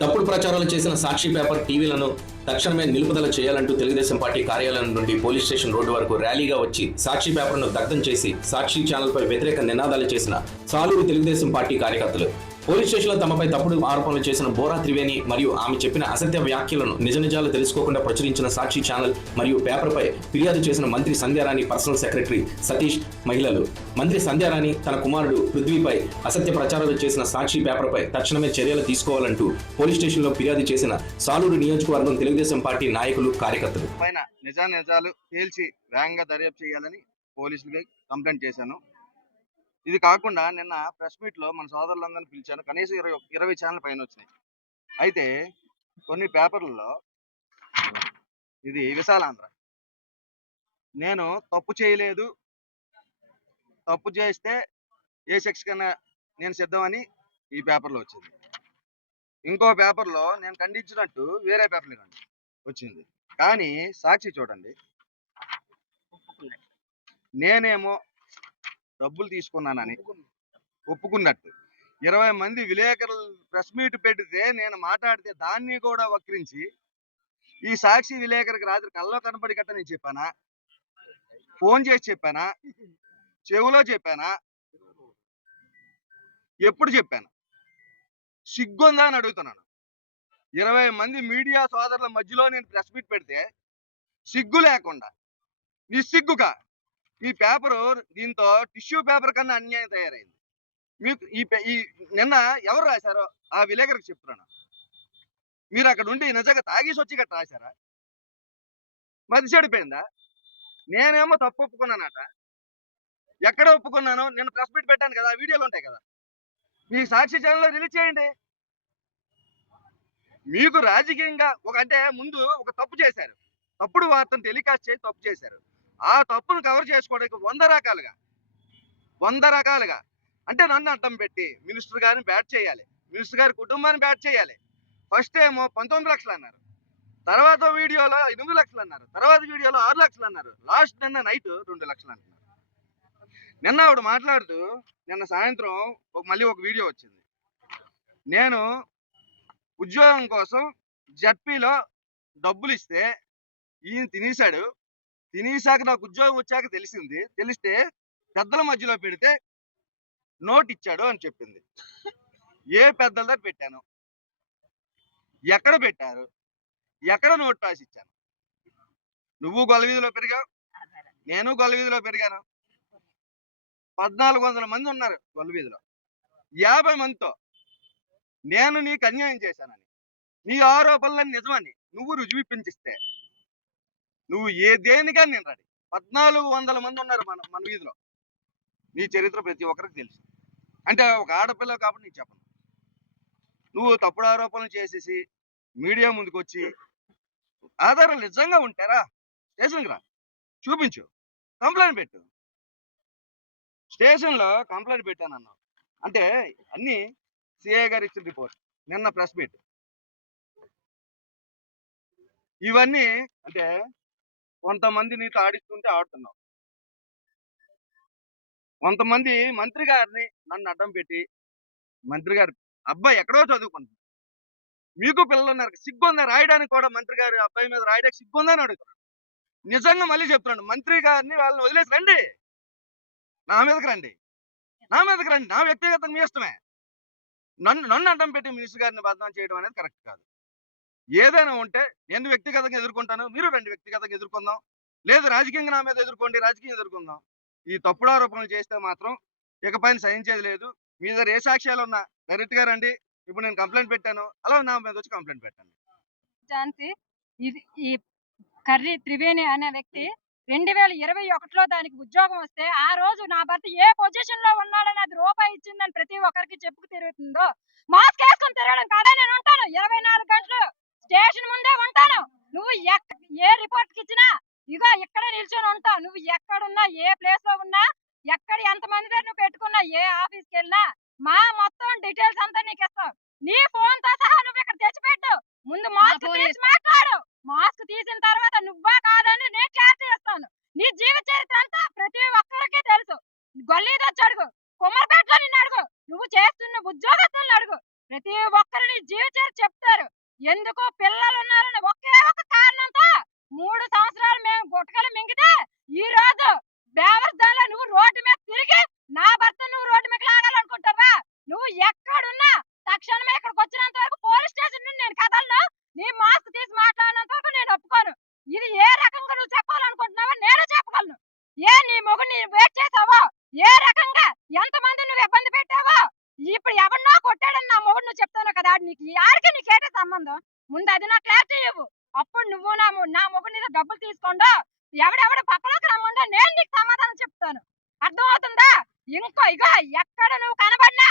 తప్పుడు ప్రచారాలు చేసిన సాక్షి పేపర్ టీవీలను తక్షణమే నిలుపుదల చేయాలంటూ తెలుగుదేశం పార్టీ కార్యాలయం నుండి పోలీస్ స్టేషన్ రోడ్డు వరకు ర్యాలీగా వచ్చి సాక్షి పేపర్ను దగ్ధం చేసి సాక్షి ఛానల్పై వ్యతిరేక నినాదాలు చేసిన సాలూరు తెలుగుదేశం పార్టీ కార్యకర్తలు. పోలీస్ స్టేషన్లో తమపై తప్పుడు ఆరోపణలు చేసిన బోరా త్రివేణి మరియు ఆమె చెప్పిన అసత్య వ్యాఖ్యలను నిజ నిజాలు తెలుసుకోకుండా ప్రచురించిన సాక్షి ఛానల్ మరియు పేపర్పై ఫిర్యాదు చేసిన మంత్రి సంధ్యారాణి పర్సనల్ సెక్రటరీ సతీష్ మహిళలు. మంత్రి సంధ్యారాణి తన కుమారుడు పృథ్వీపై అసత్య ప్రచారాలు చేసిన సాక్షి పేపర్పై తక్షణమే చర్యలు తీసుకోవాలంటూ పోలీస్ స్టేషన్లో ఫిర్యాదు చేసిన సాలూరు నియోజకవర్గం తెలుగుదేశం పార్టీ నాయకులు కార్యకర్తలు. పైన నిజా నిజాలు తేల్చి వేగంగా దర్యాప్తు చేయాలని పోలీసులకి కంప్లైంట్ చేశాను. ఇది కాకుండా నిన్న ప్రెస్ మీట్లో మన సోదరులందరినీ పిలిచాను. కనీసం ఇరవై ఇరవై ఛానల్ పైన వచ్చినాయి. అయితే కొన్ని పేపర్లలో ఇది విశాలాంధ్ర. నేను తప్పు చేయలేదు. తప్పు చేస్తే ఏ శిక్ష కన్నా నేను సిద్ధమని ఈ పేపర్లో వచ్చింది. ఇంకో పేపర్లో నేను ఖండించినట్టు వేరే పేపర్లు వచ్చింది. కానీ సాక్షి చూడండి. నేనేమో డబ్బులు తీసుకున్నానని ఒప్పుకున్నట్టు. ఇరవై మంది విలేకరులు ప్రెస్ మీట్ పెడితే నేను మాట్లాడితే దాన్ని కూడా వక్రించి ఈ సాక్షి విలేకరికి రాత్రి కల్లో కనపడి గట్ట నేను చెప్పానా? ఫోన్ చేసి చెప్పానా? చెవులో చెప్పానా? ఎప్పుడు చెప్పాను? సిగ్గుందా అని అడుగుతున్నాను. ఇరవై మంది మీడియా సోదరుల మధ్యలో నేను ప్రెస్ మీట్ పెడితే సిగ్గు లేకుండా నిస్సిగ్గుగా ఈ పేపరు దీంతో టిష్యూ పేపర్ కన్నా అన్యాయం తయారైంది. మీకు ఈ పే- ఈ నిన్న ఎవరు రాశారో ఆ విలేకరికి చెప్తున్నాను. మీరు అక్కడ ఉండి నిజంగా తాగేసి వచ్చి గట్ట రాశారా? మది చెడిపోయిందా? నేనేమో తప్పు ఒప్పుకున్నానట. ఎక్కడ ఒప్పుకున్నాను? నేను ప్రెస్ మీట్ పెట్టాను కదా వీడియోలు ఉంటాయి కదా. మీ సాక్షి ఛానల్లో రిలీజ్ చేయండి. మీకు రాజకీయంగా ఒక అంటే ముందు ఒక తప్పు చేశారు. తప్పుడు వార్తను టెలికాస్ట్ చేసి తప్పు చేశారు. ఆ తప్పును కవర్ చేసుకోవడానికి వంద రకాలుగా వంద రకాలుగా. అంటే నన్ను అడ్డం పెట్టి మినిస్టర్ గారిని బ్యాట్ చేయాలి. మినిస్టర్ గారి కుటుంబాన్ని బ్యాట్ చేయాలి. ఫస్ట్ ఏమో పంతొమ్మిది లక్షలు అన్నారు. తర్వాత వీడియోలో ఎనిమిది లక్షలు అన్నారు. తర్వాత వీడియోలో ఆరు లక్షలు అన్నారు. లాస్ట్ నిన్న నైట్ రెండు లక్షలు అంటున్నారు. నిన్న ఆవిడ మాట్లాడుతూ నిన్న సాయంత్రం ఒక మళ్ళీ ఒక వీడియో వచ్చింది. నేను ఉద్యోగం కోసం జడ్పీలో డబ్బులు ఇస్తే ఈయన తినేశాడు. తినేసాక నాకు ఉద్యోగం వచ్చాక తెలిసింది. తెలిస్తే పెద్దల మధ్యలో పెడితే నోట్ ఇచ్చాడు అని చెప్పింది. ఏ పెద్దల దగ్గర పెట్టాను? ఎక్కడ పెట్టారు? ఎక్కడ నోట్ రాసి ఇచ్చాను నువ్వు గొలవీధిలో పెరిగావు. నేను గొలవీధిలో పెరిగాను. పద్నాలుగు వందల మంది ఉన్నారు గొలవీధిలో యాభై మందితో నేను నీకు అన్యాయం చేశానని నీ ఆరోపణలను నిజమని నువ్వు రుజువిప్పించిస్తే నువ్వు ఏ దేనికని నేను రెడీ పద్నాలుగు వందల మంది ఉన్నారు మన మన వీధిలో. నీ చరిత్ర ప్రతి ఒక్కరికి తెలుసు. అంటే ఒక ఆడపిల్ల కాబట్టి నీకు చెప్పను. నువ్వు తప్పుడు ఆరోపణలు చేసేసి మీడియా ముందుకు వచ్చి ఆధారాలు నిజంగా ఉంటారా స్టేషన్కి రా. చూపించు. కంప్లైంట్ పెట్టు. స్టేషన్లో కంప్లైంట్ పెట్టాను అన్నావు అంటే అన్ని సిఐ గారు ఇచ్చిన రిపోర్ట్. నిన్న ప్రెస్ మీట్. ఇవన్నీ అంటే కొంతమంది నీతో ఆడిస్తుంటే ఆడుతున్నావు. కొంతమంది మంత్రి గారిని నన్ను అడ్డం పెట్టి మంత్రి గారు అబ్బాయి ఎక్కడో చదువుకుంటున్నాడు. మీకు పిల్లలు ఉన్నారు సిగ్గుందా రాయడానికి కూడా మంత్రి గారి అబ్బాయి మీద రాయడానికి సిగ్గుందని అడుగుతున్నాడు. నిజంగా మళ్ళీ చెప్తున్నాను మంత్రి గారిని వాళ్ళని వదిలేసి రండి. నా మీదకి రండి. నా మీదకి రండి. నా వ్యక్తిగతం మీ ఇష్టమే. నన్ను నన్ను అడ్డం పెట్టి మినిస్టర్ గారిని బదనాం చేయడం అనేది కరెక్ట్ కాదు. ఏదైనా ఉంటే నేను వ్యక్తిగతంగా ఎదుర్కొంటాను మీరు రెండు వ్యక్తిగతంగా ఎదుర్కొందాం. లేదు రాజకీయంగా నా మీద ఎదుర్కోండి రాజకీయం ఎదుర్కొందాం. ఈ తప్పుడు ఆరోపణలు చేస్తే మాత్రం ఇకపైన సహించేది లేదు. మీ దగ్గర ఏ సాక్ష్యాలు ఉన్నా డైరెక్ట్గా రండి. ఇప్పుడు నేను కంప్లైంట్ పెట్టాను. అలా నా మీద వచ్చి కంప్లైంట్ పెట్టాను ఝాన్సీ ఇది ఈ కర్రీ త్రివేణి అనే వ్యక్తి రెండు వేల ఇరవై ఒకటిలో దానికి ఉద్యోగం వస్తే ఆ రోజు నా భర్త ఏ పొజిషన్లో ఉన్నాడని అది రూపాయి ఇచ్చిందని ప్రతి ఒక్కరికి చెప్పుకు తిరుగుతుందో మాస్క్ వేసుకొని తిరగడం కాదా? నేను ఉంటాను. ఇరవై నాలుగు గంటలు స్టేషన్ ముందే ఉంటాను. నువ్వు ఏ రిపోర్ట్కి ఇచ్చినా ఇగో ఇక్కడే నిల్చొని ఉంటావు. నువ్వు ఎక్కడున్నా ఏ ప్లేస్లో ఉన్నా ఎక్కడ ఎంత మంది దగ్గర నువ్వు పెట్టుకున్నా ఏ ఆఫీస్కి వెళ్ళినా మా మొత్తం డీటెయిల్స్ అంతా నీకు ఇస్తాం. నీ ఫోన్తో సహా నువ్వు ఇక్కడ తెచ్చిపెట్టు. ముందు మాస్క్ తీసి. మాట్లాడు. మాస్క్ తీసిన తర్వాత నువ్వా కాదని నేను క్లారిటీ ఇస్తాను. నీ జీవిత చరిత్ర అంతా ప్రతి ఒక్కరికి తెలుసు. గొల్లీదొచ్చి అడుగు. కుమ్మరిపేటలో నిన్ను అడుగు. నువ్వు చేస్తున్న ఉద్యోగస్తులను అడుగు. ప్రతి ఒక్కరిని జీవిత చరిత్ర చెప్తే ఎందుకు పిల్లలు ఉన్నారని ఒకే ఒక కారణంతో మూడు సంవత్సరాలు మేము గుట్టకలు మింగితే ఈ రోజు బేవర్దాలో నువ్వు రోడ్డు మీద తిరిగి నా భర్త నువ్వు రోడ్డు మీద లాగాలనుకుంటావా నువ్వు ఎక్కడున్నా తక్షణమే ఇక్కడికి వచ్చినంత వరకు పోలీస్ స్టేషన్ నుండి నేను కథల్లో నీ మాస్క్ తీసి మాట్లాడినంత వరకు నేను ఒప్పుకోను. ఇది ఏ రకంగా నువ్వు చెప్పాలనుకుంటున్నావో నేను చెప్పగలను. ఏ నీ మొగు నీ చేసావో ఏ రకంగా ఎంతమంది నువ్వు ఇబ్బంది పెట్టావో ఇప్పుడు ఎవరినో కొట్టాడని నా మొగుడు నువ్వు చెప్తాను కదా నీకు యారికి నీకేంటి సంబంధం ముందు అది నా క్లారిటీ ఇవ్వు. అప్పుడు నువ్వు నా నా ముఖం మీద డబ్బులు తీసుకోండో ఎవడెవడ పక్కలోకి రమ్మండో నేను నీకు సమాధానం చెప్తాను. అర్థమవుతుందా? ఇంకో ఇగో ఎక్కడ నువ్వు కనబడినా